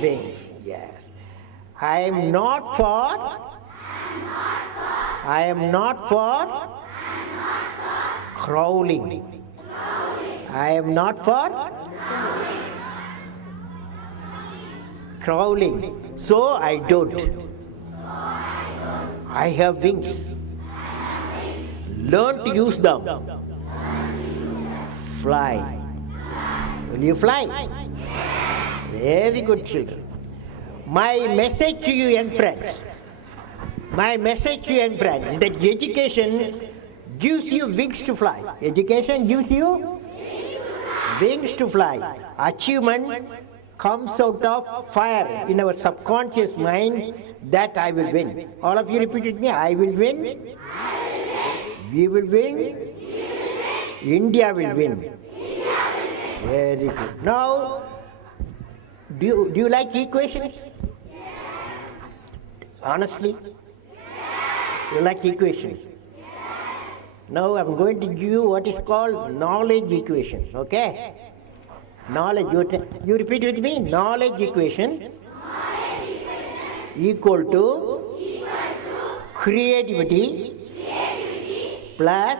Wings, yes. I am not for. I am not for crawling. I am not for crawling. So I don't. I have wings. Learn to use them. Fly. Will you fly? Very good, children. My message to you, young friends. My message to you, young friends, is that education gives you wings to fly. Education gives you wings to fly. Achievement comes out of fire in our subconscious mind that I will win. All of you repeat with me. I will win. We will win. India will win. Very good. Now, do you like equations? Honestly? You like equations? Now I'm going to give you what is called knowledge equation. Okay? Knowledge. You repeat with me. Knowledge equation equal to creativity plus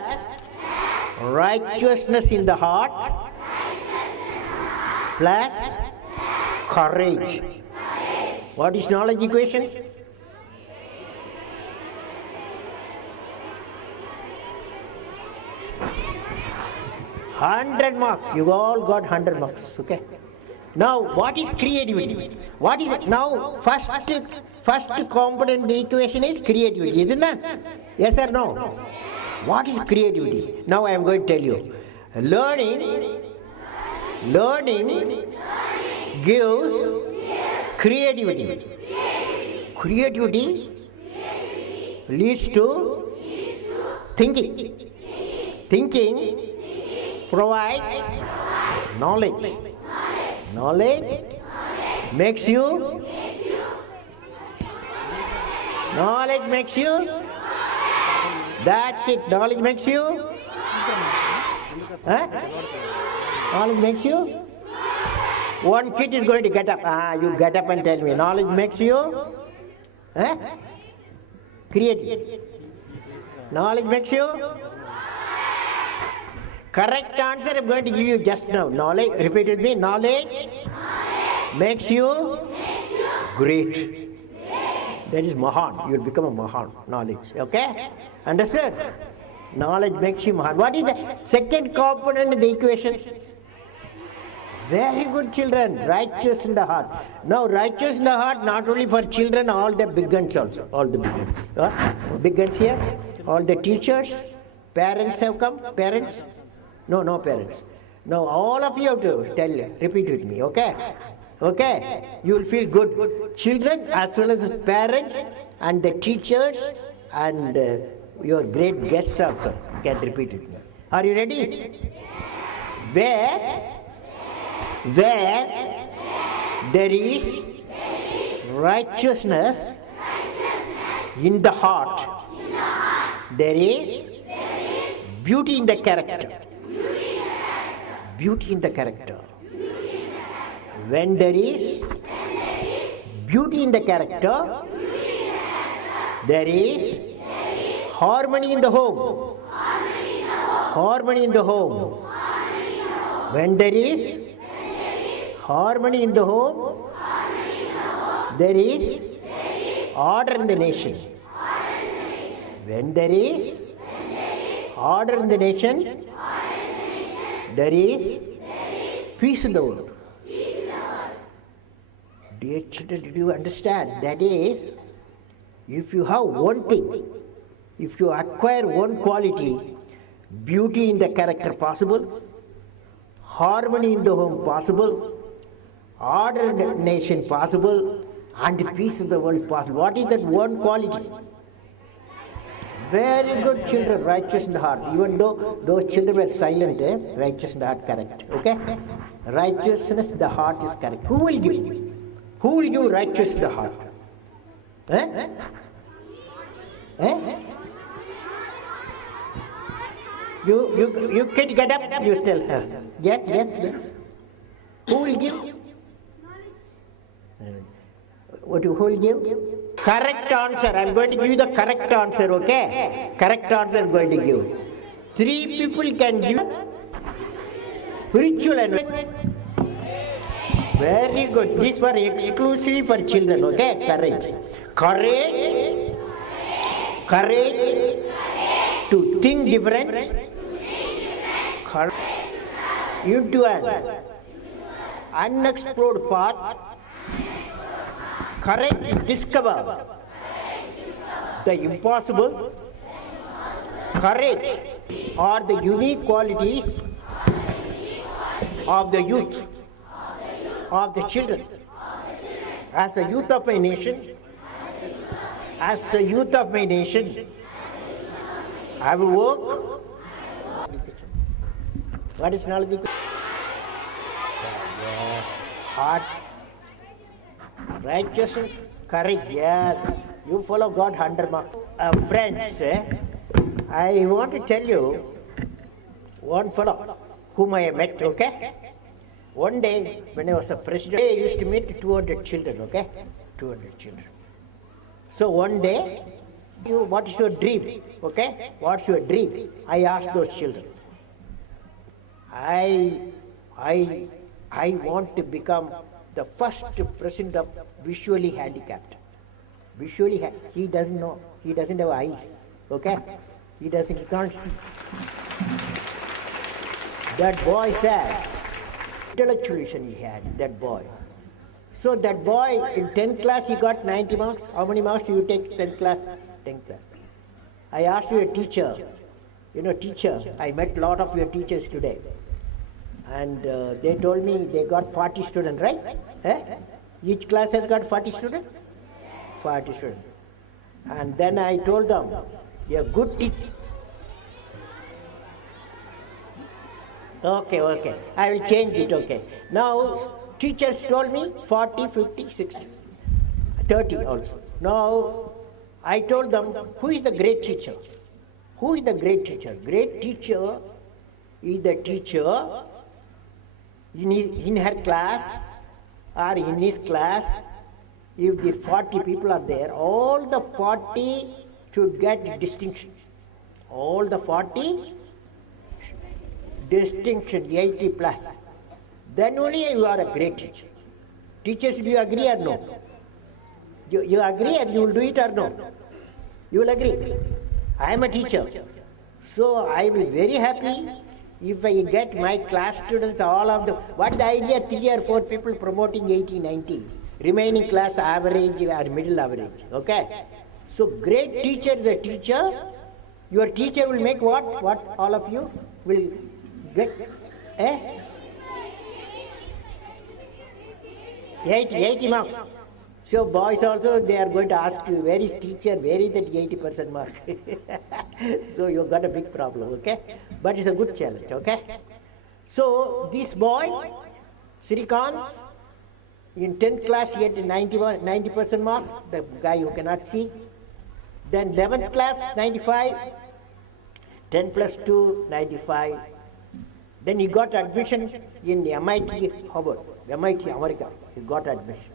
righteousness in the heart plus courage. What is knowledge equation? $100 marks. You all got 100 marks. Okay. Now, what is creativity? What is it? Now, first component in the equation is creativity, isn't it? Yes or no? What is creativity? Now, I am going to tell you. Learning gives creativity. Creativity leads to thinking. Thinking provides knowledge. Knowledge makes you. Knowledge makes you. That's it. Knowledge makes you. Huh? Knowledge makes you. One kid is going to get up. You get up and tell me. Knowledge makes you. Huh? Creative. Knowledge makes you. Correct answer I'm going to give you just now. Knowledge, repeat with me. Knowledge makes you great. That is Mahan. You will become a Mahan. Knowledge. Okay? Understood? Knowledge makes you Mahan. What is the second component in the equation? Very good, children. Righteous in the heart. Now, righteous in the heart not only for children, all the big guns also. All the big guns. Big guns here. All the teachers. Parents have come. Parents. No parents. Now all of you have to repeat with me, okay? Okay? You will feel good. Children as well as the parents and the teachers and your great guests also can repeat with me. Are you ready? Where there is righteousness in the heart, there is beauty in the character. Beauty in the character. When there is beauty in the character, there is harmony in the home. Harmony in the home. When there is harmony in the home, there is order in the nation. When there is order in the nation, there is peace in the world. Dear children, did you understand? That is, if you have one thing, if you acquire one quality, beauty in the character possible, harmony in the home possible, order in the nation possible, and peace in the world possible. What is that one quality? Very good, children, righteous in the heart. Even though those children were silent, righteous in the heart, correct. Okay? Righteousness in the heart is correct. Who will give? Who will give righteous in the heart? Eh? Eh? You can get up, you tell her. Yes. Who will give? What you will give? Correct answer. I'm going to give you the correct answer, okay? Correct answer I'm going to give. 3 people can give spiritual and very good. These were exclusively for children, okay? Courage. Courage. Courage to think different. Courage into an unexplored path. Courage to discover the impossible. Courage are the unique qualities of the youth, of the children. As the youth of my nation, as the youth of my nation, I will work. What is knowledge? Heart. Righteousness, courage, yes. You follow God 100 marks. Friends, I want to tell you one fellow whom I met, okay? One day, when I was a president, I used to meet 200 children, okay? 200 children. So one day, what is your dream, okay? What's your dream? I asked those children. I want to become the first president of visually handicapped. He doesn't know. He doesn't have eyes. Okay? He can't see. That boy said, intellectuation he had, that boy. So that boy in 10th class he got 90 marks. How many marks do you take 10th class? 10th class. I asked you a teacher, teacher, I met a lot of your teachers today. And they told me they got 40 students, right? Each class has got 40 students? 40 students. And then I told them, you're a good teacher. Okay. I will change it, okay. Now, teachers told me 40, 50, 60, 30 also. Now, I told them, who is the great teacher? Who is the great teacher? Great teacher is the teacher in her class or in his class. If the 40 people are there, all the 40 should get distinction. All the 40 distinction, 80 plus. Then only you are a great teacher. Teachers, do you agree or no? You agree and you will do it or no? You will agree. I am a teacher. So I will be very happy if I get my class students, all of them. What the idea, 3 or 4 people promoting 80, 90, remaining class average or middle average, okay? So great teacher is a teacher. Your teacher will make what? What all of you will get? 80 marks. So boys also, they are going to ask you, where is teacher, where is that 80% mark? So you got a big problem, okay? But it's a good challenge, okay? So this boy, Srikant, in 10th class he had 90% mark, the guy who cannot see. Then 11th class, 95, 10 plus 2, 95. Then he got admission in the MIT Harvard, MIT America, he got admission.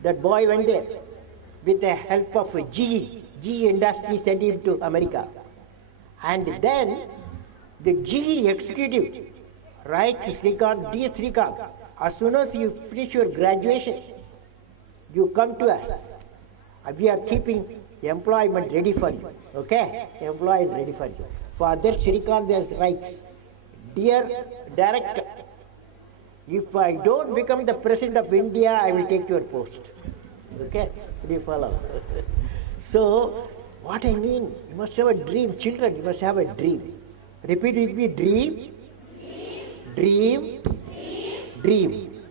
That boy went there with the help of GE industry sent him to America. And then the GE executive writes to Srikant, dear Srikant, as soon as you finish your graduation, you come to us. We are keeping employment ready for you. Okay? Employment ready for you. For that, Srikant writes, dear director, if I don't become the president of India, I will take your post. Okay? Do you follow? So, what I mean, you must have a dream. Children, you must have a dream. Repeat with me, dream. Dream. Dream.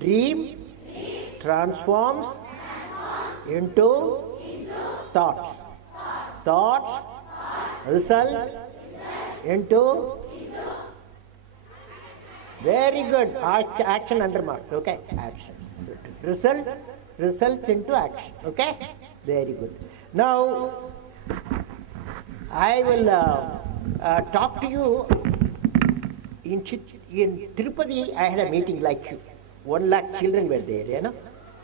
Dream transforms into thoughts. Thoughts result into very good action under marks. Okay, action. Results into action. Okay, very good. Now I will talk to you. In Tirupati, I had a meeting like you. 1 lakh children were there,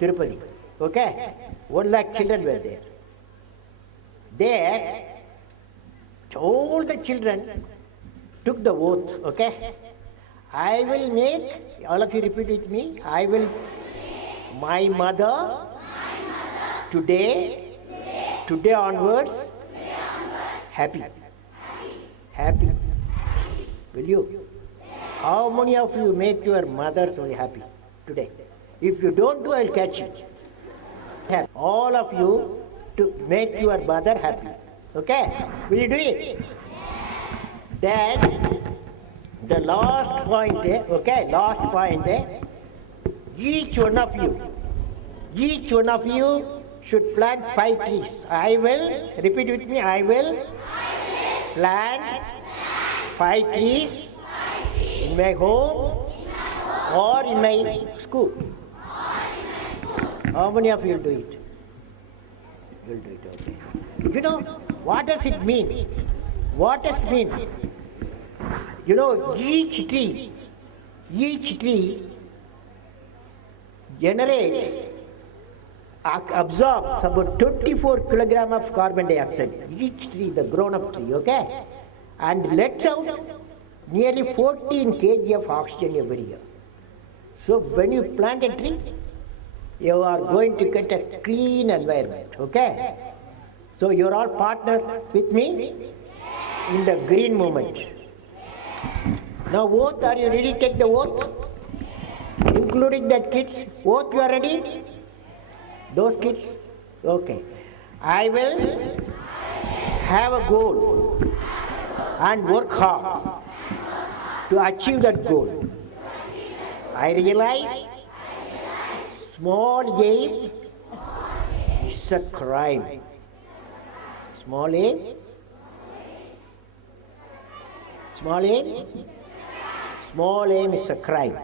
Tirupati. Okay? 1 lakh children were there. There, all the children took the oath, okay? I will make, all of you repeat with me, I will, my mother, today onwards, happy. Happy. Will you? How many of you make your mothers very happy today? If you don't do, I'll catch you. All of you to make your mother happy. Okay? Will you do it? Then, the last point, okay, last point, each one of you should plant 5 trees. I will, repeat with me, I will plant 5 trees in my home or in my school. How many of you will do it? You'll do it, okay. You know, what does it mean? What does it mean? You know, each tree generates, absorbs about 24 kilograms of carbon dioxide. Each tree, the grown-up tree, okay? And lets out nearly 14 kg of oxygen every year. So when you plant a tree, you are going to get a clean environment, okay? So you're all partners with me in the green movement. Now oath, are you ready to take the oath? Including the kids. Oath, you are ready? Those kids? Okay. I will have a goal and work hard to achieve that goal. I realize small aim is a crime. Small aim? Small aim? Small aim is a crime.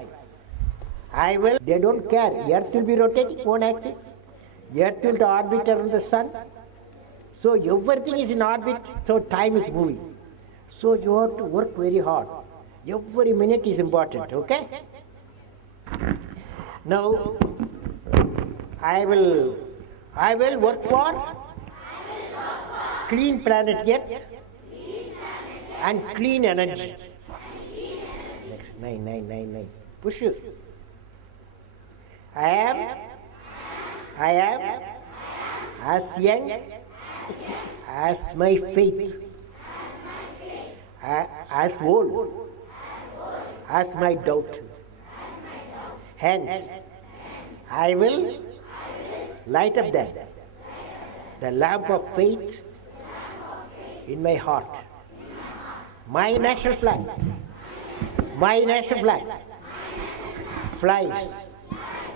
I will, they don't care. Earth will be rotating one axis. Earth will orbit around the sun. So everything is in orbit, so time is moving. So you have to work very hard. Every minute is important, okay? Now, I will work for clean planet Earth and clean energy. Next, 9. Push you. I am as young as my faith, as old as my doubt. Hence, I will light up the lamp of faith in my heart. My national flag flies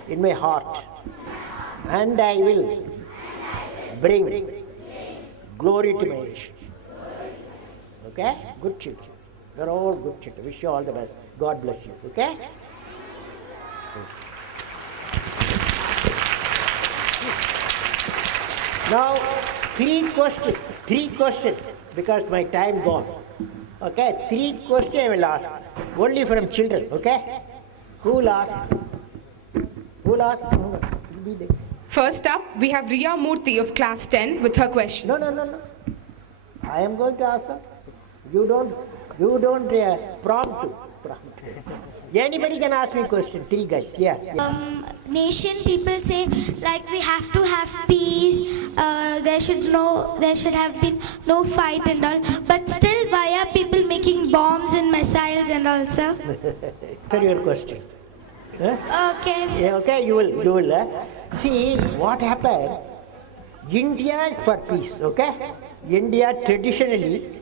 in my heart, and I will bring glory to my nation. Okay? Good children. You're all good children. Wish you all the best. God bless you. Okay? Now, three questions, because my time gone. Okay? 3 questions I will ask. Only from children. Okay? Who will ask? First up, we have Riya Murthy of class 10 with her question. No. I am going to ask them. You don't prompt. Anybody can ask me a question. 3 guys. Yeah. Nation people say like we have to have peace. There should have been no fight and all. But still, why are people making bombs and missiles and all, sir? Answer your question. Okay. Yeah, okay, you will. See what happened. India is for peace. Okay. India traditionally,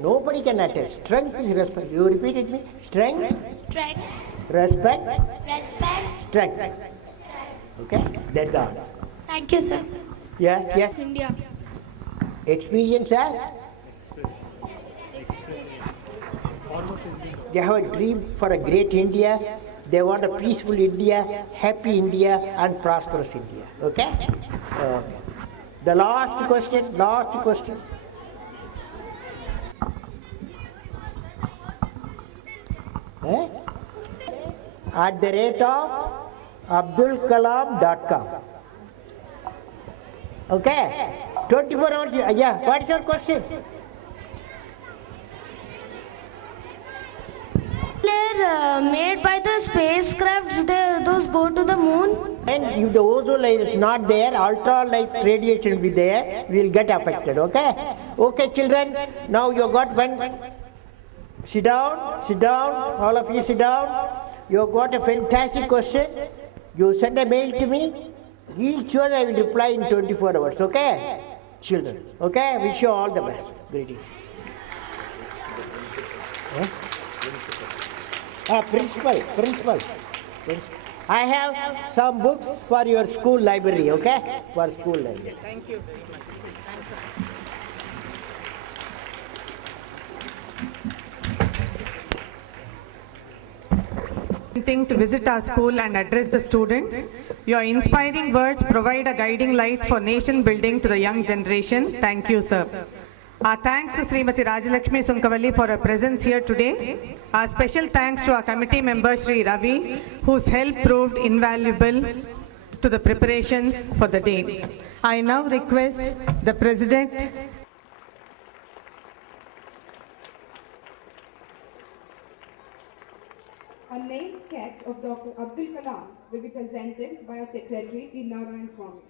nobody can attack. Strength is respect. You repeat it with me. Strength. Respect. Strength. Okay. That's the answer. Thank you, sir. Yes. India. Experience as? They have a dream for a great India. They want a peaceful India, happy India, and prosperous India. Okay? The last question. At the rate of abdulkalam.com. Okay? 24 hours. Yeah, what is your question? Made by the spacecrafts, those go to the moon. And if the ozone layer is not there, ultralight radiation will be there, we will get affected, okay? Okay, children, now you got one. Sit down, all of you sit down. You got a fantastic question. You send a mail to me. Each one I will reply in 24 hours, okay? Children, okay? Wish you all the best. Greetings. Principal. I have some books for your school library, okay? For school library. Thank you very much. Thanks, sir. To visit our school and address the students. Your inspiring words provide a guiding light for nation building to the young generation. Thank you, sir. Our thanks to Srimati Rajalakshmi Sunkavalli for her presence here today. Our special thanks to our committee member Sri Ravi, whose help proved invaluable to the preparations for the day. I now request the President A name sketch of Dr. Abdul Kalam will be presented by our Secretary T. Narayan Swami.